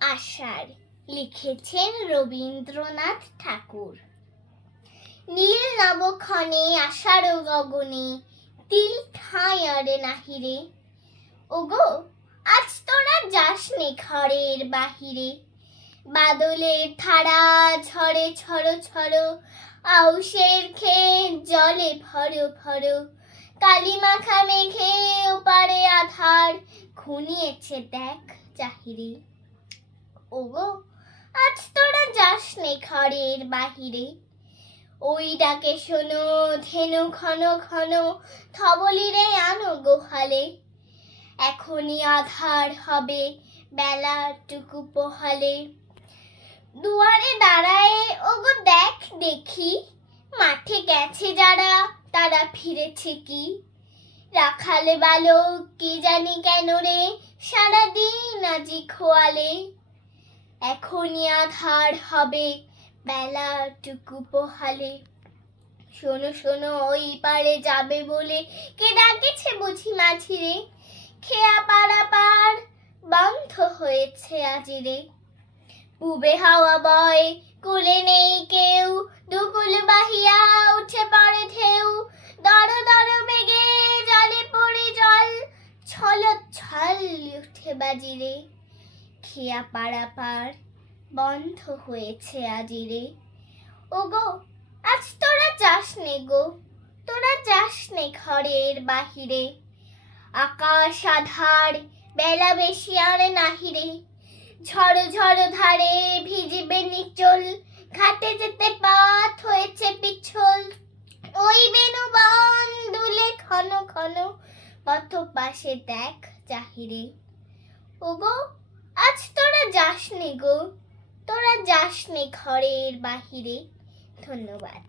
আষাঢ় লিখেছেন রবীন্দ্রনাথ ঠাকুর। নীল নবক্ষণে আষাঢ় গগনে তিল ঠাঁই আর নাহিরে। ওগো আজ তোরা যাস নে ঘরের বাহিরে। বাদলের ধারা ঝরে ছড়ো ছড়ো, আউশের ক্ষেত জলে ভরো ভরো। কালি মাখা মেঘে ওপারে আধার ঘনিয়েছে দেখ চাহিরে। ওগো আজ তোরা যাস নে ঘরের বাহিরে। ওই ডাকে শোনো ধেনু ঘন ঘন, ধবলিরে আনো গোহালে। এখনই আধার হবে বেলাটুকু পোহালে। দুয়ারে দাঁড়ায় ওগো দেখ দেখি, মাঠে গেছে যারা তারা ফিরেছে কি। রাখালে বালক কি জানি কেন রে, সারাদিন আজি খোয়ালে। এখনই আধার হবে বেলাটুকু পোহালে। শোনো শোনো ওই পারে যাবে বলে কে ডাকেছে বুঝি মাঝিরে। খেয়া পাড়া পার বন্ধ হয়েছে আজিরে। পুবে হাওয়া বয় কুলে নেই কেউ, দুকুল বাহিয়া উঠে পড়ে ঢেউ। দর দর বেগে জলে পড়ে জল, ছল ছল উঠে বাজিরে। খেয়া পাড়া পার বন্ধ হয়েছে আজিরে। ওগো আজ তোরা যাস নে গো, তোরা যাস নে ঘরের বাহিরে। আকাশ আধার বেলা বেশি আর নাহিরে। ঝড়ো ঝড়ো ধারে ভিজিবে নিচল, ঘাটে যেতে পথ হয়েছে পিছল। ওই বেনু বন দুলে ঘন ঘন, পথ পাশে দেখ চাহিরে। ওগো আজ তোরা যাস নে গো, তোরা যাস নে ঘরের বাহিরে। ধন্যবাদ।